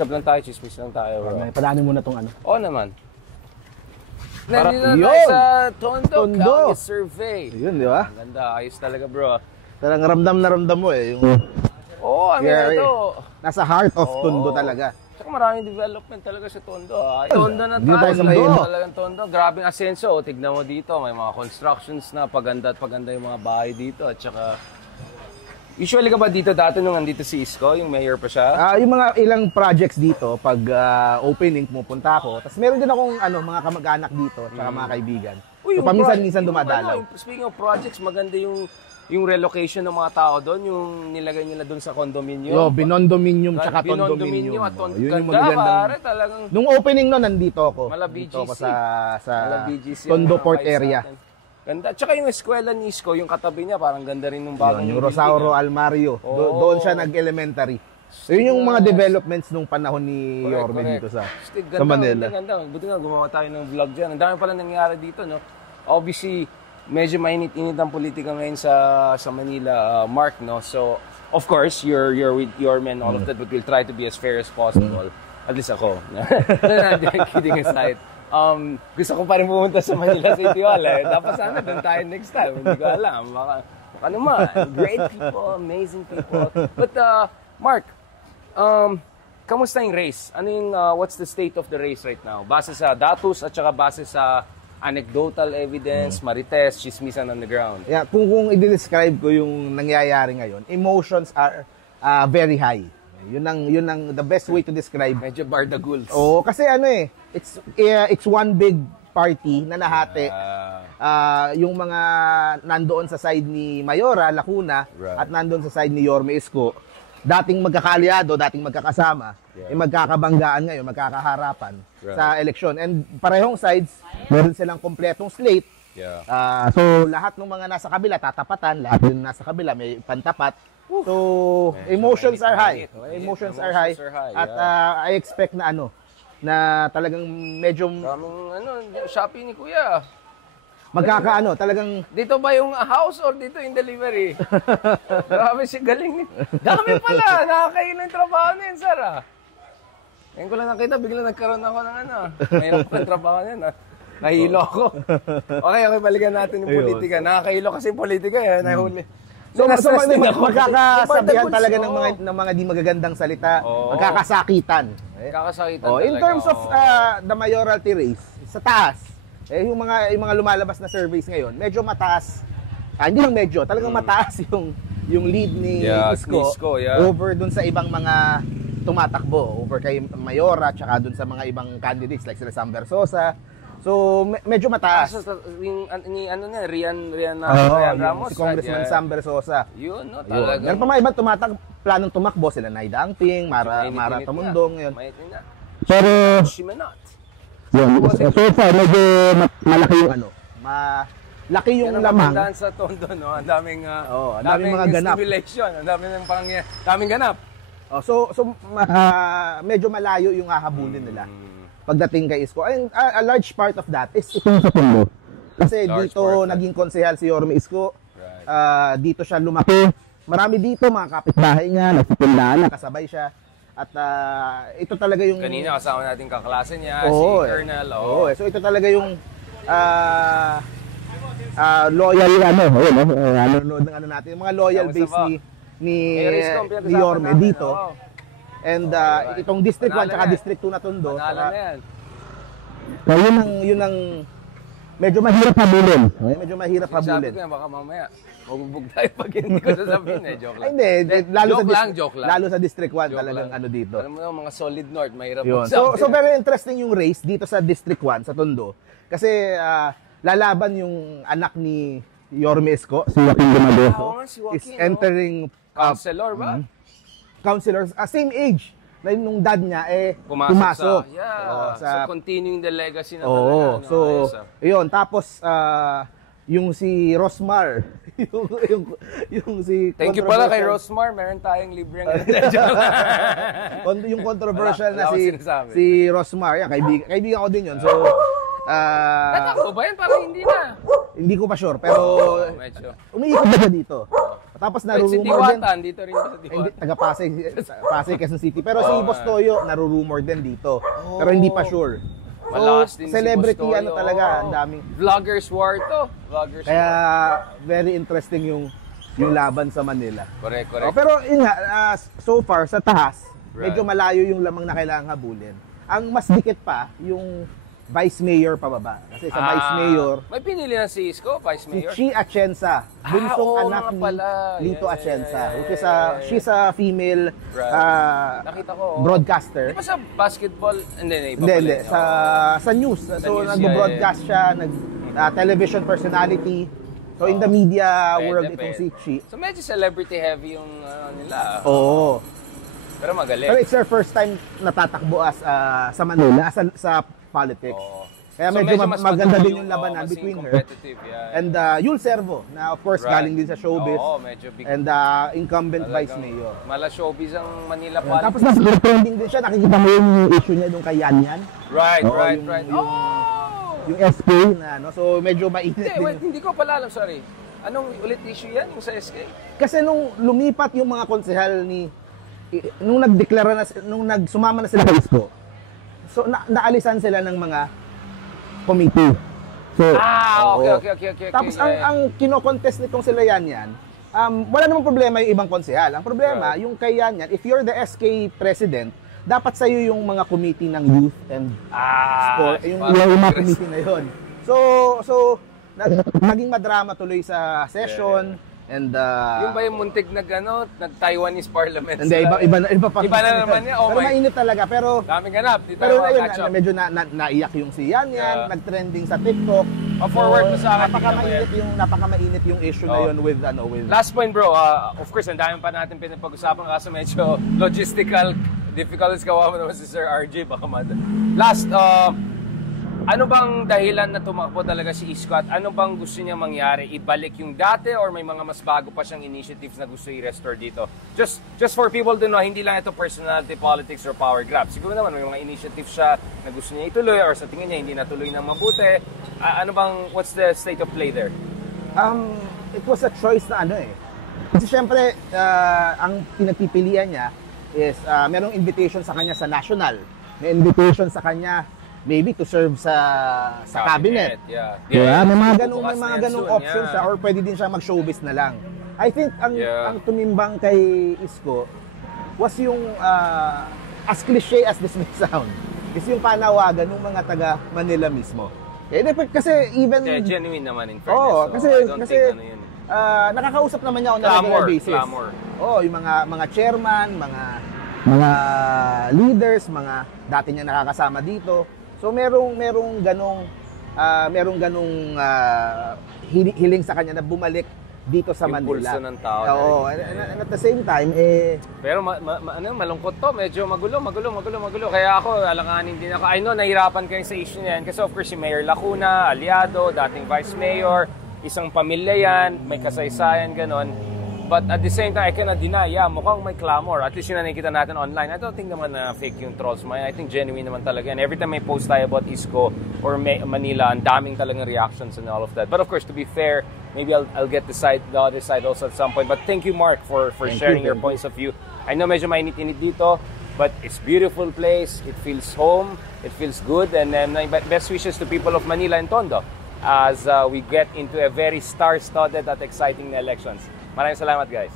Usap lang tayo, chismis lang tayo, bro. Padanin muna tong ano. Oo naman. Parang Nandito na tayo sa Tondo County Survey. Yun, di ba? Ang ganda, ayos talaga, bro. Talagang ramdam na ramdam mo eh. Yung... Oo, ano na ito. Nasa heart of Tondo talaga. Tsaka maraming development talaga sa Tondo. Tondo na tayo. Talagang Tondo. Grabing asenso. Tignan mo dito. May mga constructions na paganda at paganda yung mga bahay dito. At tsaka... Usually ka ba dito dati nung andito si Isko? Yung mayor pa siya? Yung mga ilang projects dito, pag opening, pumupunta ako. Tapos meron din akong mga kamag-anak dito at mga kaibigan. So paminsan-minsan dumadalaw. Speaking of projects, maganda yung relocation ng mga tao doon, yung nilagay nila doon sa condominium. Binondominium tsaka condominium. Yun yung magandang. Talagang nung opening no, nandito ako. Dito ako sa Tondo Port area. Ganda. Tsaka yung eskwela ni Isko, yung katabi niya, parang ganda rin ng bagong yung Rosauro Almario. Doon siya nag-elementary. So yun yung mga developments nung panahon ni Yorme dito sa Manila. Ganda. Buti nga gumawa tayo ng vlog dyan. Ang dami pala nangyari dito, no? Obviously, medyo mainit-init ang politika ngayon sa Manila, Mark, no? So, of course, you're with Yorme and all of that, but we'll try to be as fair as possible. At least ako. Kidding aside. Gusto ko pa rin pumunta sa Manila City Hall eh. Dapat sana doon tayo next time. Hindi ko alam. Baka naman. Great people, amazing people. But Mark, kamusta yung race? Ano yung, what's the state of the race right now? Base sa datos at saka base sa anecdotal evidence, marites, chismisan on the ground. Yeah, kung i-describe ko yung nangyayari ngayon, emotions are very high. Yun ang the best way to describe. Medyo bardaguls. Oo, kasi it's one big party na nahati. Yung mga nandoon sa side ni Mayora, Lacuna, at nandoon sa side ni Yorme Isko, dating magkakaaliado, dating magkakasama, magkakabanggaan ngayon, magkakaharapan sa eleksyon. And parehong sides, meron silang kompletong slate. So lahat ng mga nasa kabila tatapatan, lahat ng nasa kabila may pantapat. So emotions are high. Emotions are high. At I expect na na talagang medyo Shopee ni Kuya. Talagang dito ba yung house or dito yung delivery? Grabe si galing. Dami pala, nakakailan yung trabaho na yun, sir. Ngayon ko lang nakita, bigla nagkaroon ako ng mahirap pa yung trabaho na yun. Nahilo ako. Okay, balikan natin yung politika. Nakakahilo kasi yung politika, nahuli. So magkakasabihan talaga ng mga di magagandang salita, magkakasakitan. In terms of the mayoralty race, sa taas, yung mga lumalabas na surveys ngayon, medyo mataas. Hindi lang medyo, talagang mataas yung lead ni Isko over dun sa ibang mga tumatakbo, over kay Mayora, tsaka dun sa mga ibang candidates like sila Sam Versosa. So medyo mataas. Rian Ramos, si Congressman Sam Versosa. Yun, no, talaga. Meron pa mga ibang planong tumakbo, sila Naida Angping, Mara Tumundong, yun. Pero so far medyo malaki yung malaki yung lamang. Yan ang sa Tondo, no? Ang daming mga ganap. Stimulation, ang daming ganap. So medyo malayo yung hahabulin nila pagdating kay Isko. And a large part of that is itong sa Tondo. Kasi dito naging konsehal si Yorme Isko. Dito siya lumaki. Marami dito mga kapitbahay niya, nagsitindahan, kasabay siya. At ito talaga yung kanina kasama natin kaklase niya, si Colonel. So ito talaga yung loyal nanonood ng natin, yung mga loyal base ni Yorme dito. And itong District 1 at District 2 na Tondo. Yun ang medyo mahirap habulin. Medyo mahirap habulin. Sabi ko baka mamaya mabubog tayo pag hindi ko sasabihin. Joke lang. Hindi, joke lang. Lalo sa District 1 talagang dito. Alam mo mga solid north, mahirap So very interesting yung race dito sa District 1 sa Tondo. Kasi lalaban yung anak ni Yorme Isko, si Joaquin Dumagoso, is entering councilor ba? Councilors, same age na nung dad niya pumasok. So continuing the legacy na talaga. Yun, tapos yung si Rosmar, yung si thank you pala kay Rosmar, meron tayong libreng yung controversial na si Rosmar, kaibigan ko din yun. So Natako ba yan? Parang hindi na. Hindi ko pa sure, pero umiikot na siya dito. Tapos Wait, si narurumor din. Diwata, dito rin ba sa Hindi, Diwata? taga Pasay, Quezon City. Pero si Boss Toyo, narurumor din dito. Pero hindi pa sure. So, Malakas din si celebrity Boss Toyo. ano talaga, ang daming. Vloggers war to. Vloggers Kaya war. very interesting yung laban sa Manila. Correct. Pero yun nga, so far sa taas, Right. medyo malayo yung lamang na kailangan habulin. Ang mas dikit pa, yung Vice Mayor pababa. Kasi sa Vice Mayor, May pinili na si Isko, Vice si Mayor. Chi Atienza, bunsong oo anak nga ni pala. Lito Yeah, Atienza, yeah, which is yeah. she's a female Right. Nakita ko. broadcaster. Di ba sa basketball? Hindi. Hindi. Sa news. So, news, nag-broadcast siya, television personality. So, in the media world, Pwede. itong si Chi. So medyo celebrity heavy yung nila. Oo. Pero magaling. Pero it's their first time natatakbo sa Manila, sa politics. Oo. Kaya So, medyo mas maganda matuloy din yung labanan mas between her. competitive, yeah. And Yul Servo, na of course Right. galing din sa showbiz. Oo, medyo big. And incumbent vice Talagang mayor. Mala showbiz ang Manila Ayan, politics. tapos trending din siya, nakikita mo yung issue niya doon kay Yan Yan. Right. Oo, Yung SK na ano, so medyo mainit Hindi, din. wait, hindi ko pala alam, sorry. Anong ulit issue yan, yung sa SK? Kasi nung lumipat yung mga konsehal nung nagdeklara na, nung nagsumama na sila kay Isko, so naalisan sila ng mga committee. So, oo. Okay. Tapos ang kino-contest nitong sila Yan, wala namang problema yung ibang konsehal. Ang problema, yung kay Yan, if you're the SK president, dapat sa'yo yung mga committee ng youth and sport, yung mga committee na yun. So naging madrama tuloy sa session. And yung ba yung muntik nag-Taiwanese parliament? hindi, iba pa. Iba na naman yan. Oh pero my. mainit talaga. Pero Daming ganap. Di pero tayo ayun, catch up. medyo naiyak yung si Yan, Yeah. nag-trending sa TikTok. Pa-forward mo sa akin. Napakamainit yung issue na yun with Last point bro, of course, ang dami pa natin pinapag-usapan kasi medyo logistical difficulties kawawa naman si Sir RJ baka Last, ano bang dahilan na tumakbo talaga si Isko at ano bang gusto niya mangyari? Ibalik yung dati or may mga mas bago pa siyang initiatives na gusto i-restore dito? Just for people to know, hindi lang ito personality politics or power grab. Siguro naman may mga initiatives siya na gusto niya ituloy or sa tingin niya hindi natuloy ng mabuti. What's the state of play there? It was a choice na Kasi syempre, ang pinagpipilian niya is merong invitation sa kanya sa national. May invitation sa kanya maybe to serve sa cabinet. Yeah. May mga ganung options siya or pwede din siya mag-showbiz na lang. I think ang tumimbang kay Isko was yung as cliche as this may sound, is yung panawagan ng mga taga Manila mismo. Kasi even genuine naman in fairness. kasi yun. Nakakausap naman niya on a regular basis. Yung mga chairman, mga leaders, mga dati niya nakakasama dito. So merong ganong hiling sa kanya na bumalik dito sa Manila. Impulso ng tao. Oo, and at the same time pero malungkot to, medyo magulo. Kaya ako alanganin din ako. I know nahirapan kayo sa issue niyan kasi of course si Mayor Lacuna, aliado, dating Vice Mayor, isang pamilya yan, may kasaysayan ganon. But at the same time, I cannot deny, mukhang may clamor. At least yun na nakikita natin online. I don't think naman na fake yung trolls mo. I think genuine naman talaga. And every time may post tayo about Isko or Manila, ang daming talagang reactions and all of that. But of course, to be fair, maybe I'll get the other side also at some point. But thank you, Mark, for sharing your points of view. I know medyo mainit-init dito, but it's beautiful place. It feels home. It feels good. And my best wishes to people of Manila and Tondo as we get into a very star-studded at exciting elections. Maraming salamat, guys.